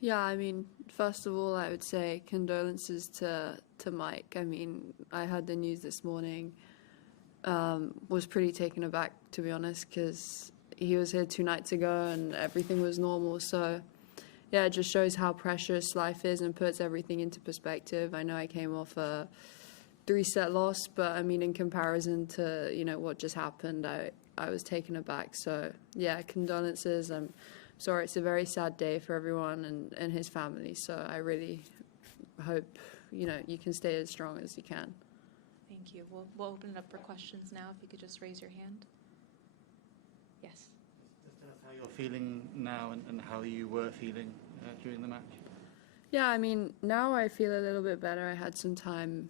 Yeah, I mean, first of all, I would say condolences to Mike. I mean, I heard the news this morning. Was pretty taken aback, to be honest, because he was here 2 nights ago and everything was normal. So, yeah, it just shows how precious life is and puts everything into perspective. I know I came off a 3-set loss, but I mean, in comparison to, what just happened, I was taken aback. So, yeah, condolences. I'm sorry, it's a very sad day for everyone and his family. So I really hope, you can stay as strong as you can. Thank you. We'll open it up for questions now. If you could just raise your hand. Yes. Just tell us how you're feeling now and how you were feeling during the match. Yeah, I mean, now I feel a little bit better. I had some time,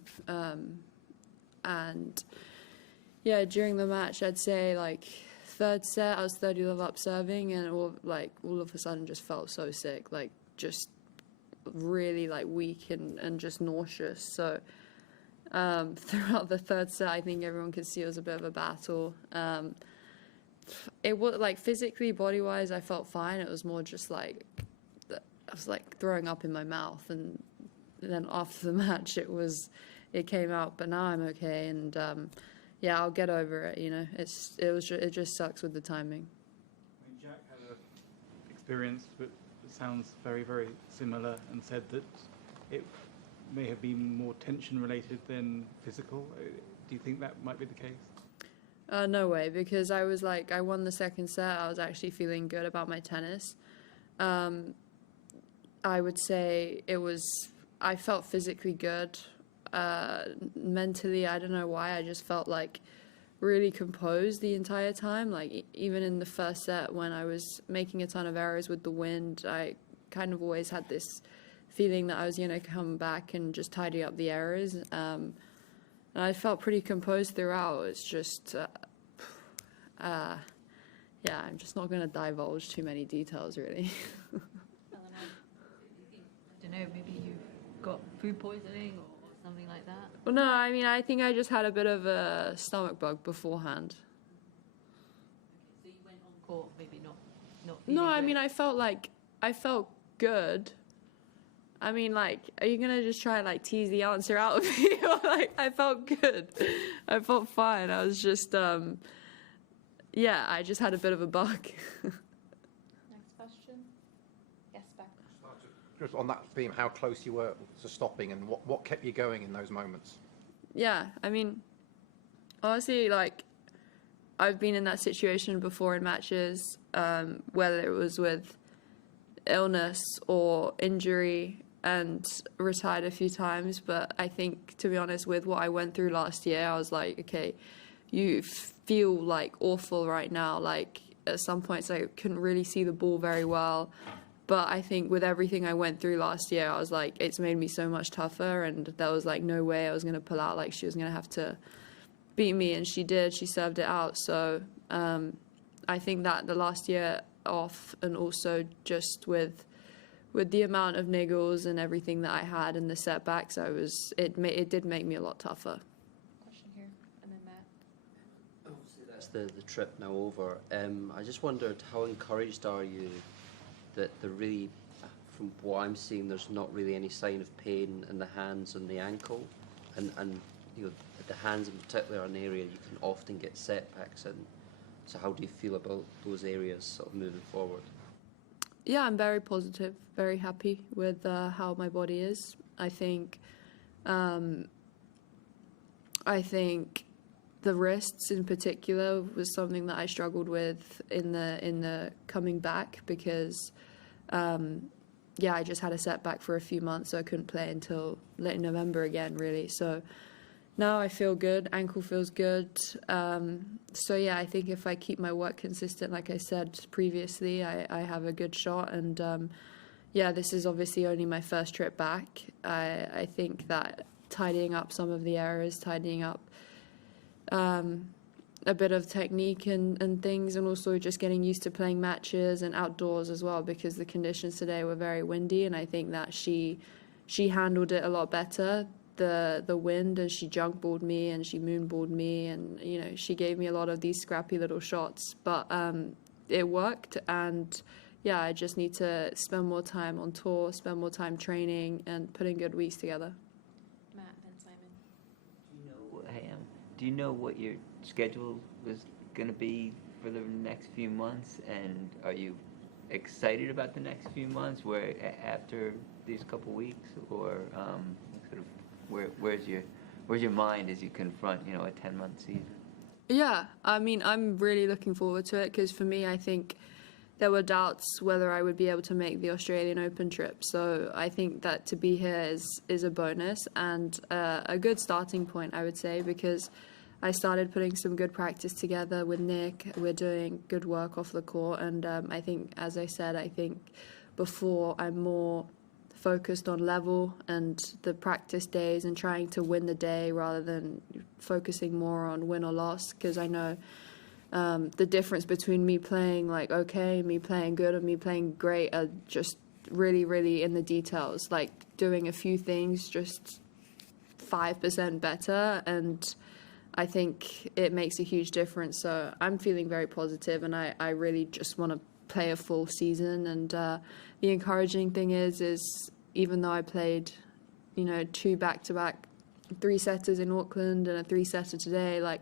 and yeah, during the match, I'd say like third set, I was 30 love up serving, and all of a sudden just felt so sick, like just really like weak and just nauseous. So throughout the third set, I think everyone could see it was a bit of a battle. It was like physically, body wise, I felt fine. It was more just like I was like throwing up in my mouth, and then after the match, it came out. But now I'm okay, and yeah, I'll get over it. It just sucks with the timing. I mean, Jack had an experience that sounds very, very similar, and said that it may have been more tension related than physical. Do you think that might be the case? No way, because I won the second set. I was actually feeling good about my tennis. I would say I felt physically good. Mentally, I don't know why, I just felt like really composed the entire time. Like even in the first set when I was making a ton of errors with the wind, I kind of always had this feeling that I was going to come back and just tidy up the errors. And I felt pretty composed throughout. It's just, yeah, I'm just not going to divulge too many details, really. I don't know, maybe you got food poisoning or something like that? Well, no, I mean, I think I just had a bit of a stomach bug beforehand. Okay, so you went on court, maybe not No, I great. mean, I felt good. I mean, like, are you gonna just try and like tease the answer out of me? Like, I felt good. I felt fine. I was just, yeah, I just had a bit of a bug. Next question. Yes, Beck. Just on that theme, how close you were to stopping, and what kept you going in those moments? Yeah, I mean, honestly, like, I've been in that situation before in matches, whether it was with illness or injury, and retired a few times. But I think, to be honest, with what I went through last year, I was like, okay, you feel like awful right now. Like, at some points I couldn't really see the ball very well. But I think with everything I went through last year, I was like, it's made me so much tougher, and there was like no way I was going to pull out. Like, she was going to have to beat me, and she did. She served it out. So I think that the last year off, and also just with the amount of niggles and everything that I had and the setbacks, it did make me a lot tougher. Question here, and then Matt. Obviously, that's the trip now over. I just wondered, how encouraged are you that really, from what I'm seeing, there's not really any sign of pain in the hands and the ankle, and the hands in particular are an area you can often get setbacks in. So how do you feel about those areas sort of moving forward? Yeah, I'm very positive, very happy with how my body is. I think the wrists in particular was something that I struggled with in the coming back, because I just had a setback for a few months, so I couldn't play until late November again, really. So now I feel good, ankle feels good. So yeah, I think if I keep my work consistent, like I said previously, I have a good shot. And yeah, this is obviously only my first trip back. I think that tidying up some of the errors, tidying up a bit of technique and things, and also just getting used to playing matches and outdoors as well, because the conditions today were very windy, and I think that she handled it a lot better, the wind, and she junk balled me and she moon balled me, and she gave me a lot of these scrappy little shots, but it worked. And yeah, I just need to spend more time on tour, spend more time training, and putting good weeks together. Matt, then Simon. Do you know what your schedule is going to be for the next few months, and are you excited about the next few months? Where after these couple weeks, or sort of where's your mind as you confront a 10-month season? Yeah, I mean, I'm really looking forward to it because for me, I think there were doubts whether I would be able to make the Australian Open trip. So I think that to be here is a bonus and a good starting point, I would say, because I started putting some good practice together with Nick. We're doing good work off the court. And I think, as I said, I think before I'm more focused on level and the practice days and trying to win the day rather than focusing more on win or loss, because I know the difference between me playing like okay, me playing good, and me playing great are just really, really in the details, like doing a few things just 5% better, and I think it makes a huge difference. So I'm feeling very positive, and I really just want to play a full season. And the encouraging thing is even though I played 2 back-to-back 3-setters in Auckland and a 3-setter today, like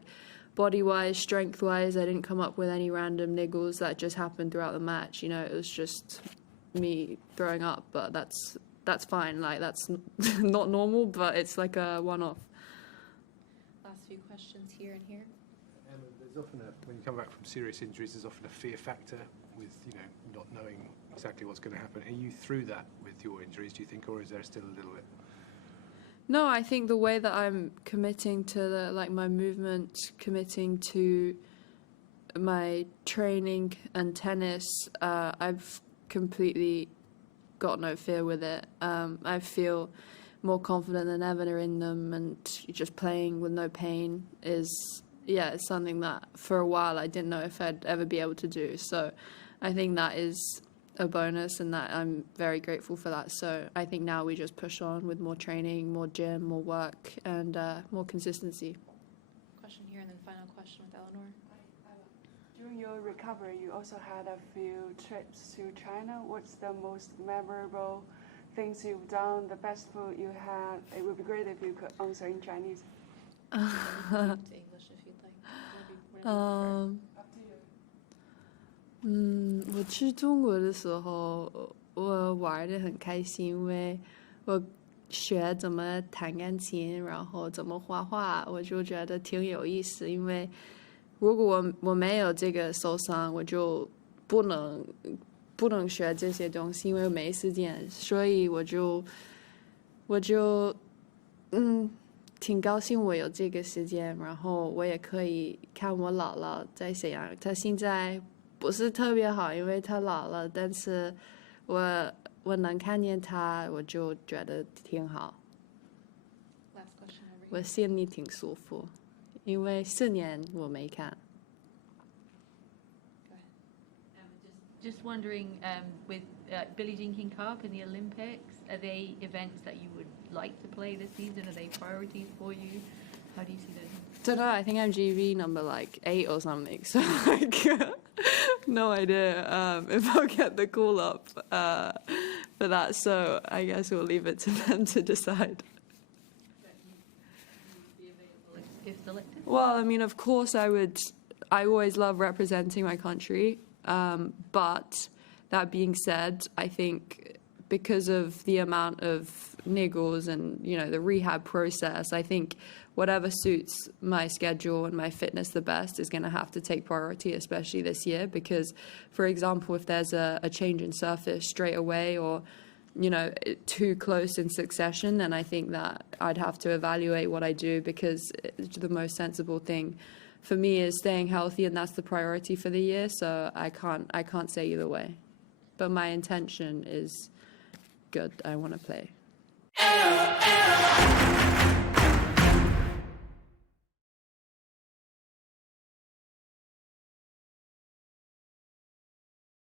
body-wise, strength-wise, I didn't come up with any random niggles that just happened throughout the match. It was just me throwing up, but that's fine. Like, that's not normal, but it's like a one-off. Last few questions here and here. There's often when you come back from serious injuries, there's often a fear factor with not knowing exactly what's going to happen. Are you through that with your injuries, do you think, or is there still a little bit? No, I think the way that I'm committing to my movement, committing to my training and tennis, I've completely got no fear with it. I feel more confident than ever in them, and just playing with no pain is, it's something that for a while I didn't know if I'd ever be able to do. So I think that is a bonus, and that I'm very grateful for that. So I think now we just push on with more training, more gym, more work, and more consistency. Question here, and then final question with Eleanor. During your recovery, you also had a few trips to China. What's the most memorable things you've done, the best food you had? It would be great if you could answer in Chinese. To English if you'd like. Whatever you prefer. 我去中国的时候，我玩得很开心，因为我学怎么弹钢琴，然后怎么画画，我就觉得挺有意思。因为如果我没有这个受伤，我就不能学这些东西，因为没时间。所以我就挺高兴我有这个时间，然后我也可以看我姥姥在沈阳，她现在不是特别好，因为她老了，但是我能看见她，我就觉得挺好。 Last question over here. 我心里挺舒服，因为4年我没看。 Go ahead. Just wondering, with Billie Jean King Cup and the Olympics, are they events that you would like to play this season? Are they priorities for you? How do you see those? Don't know. I think I'm GB number 8 or something. So no idea if I'll get the call up for that. So I guess we'll leave it to them to decide. Be available if selected? Well, I mean, of course I would. I always love representing my country. But that being said, I think because of the amount of niggles and, the rehab process, I think whatever suits my schedule and my fitness the best is going to have to take priority, especially this year. Because, for example, if there's a change in surface straight away or, too close in succession, then I think that I'd have to evaluate what I do, because the most sensible thing for me is staying healthy, and that's the priority for the year. So I can't say either way, but my intention is good. I want to play.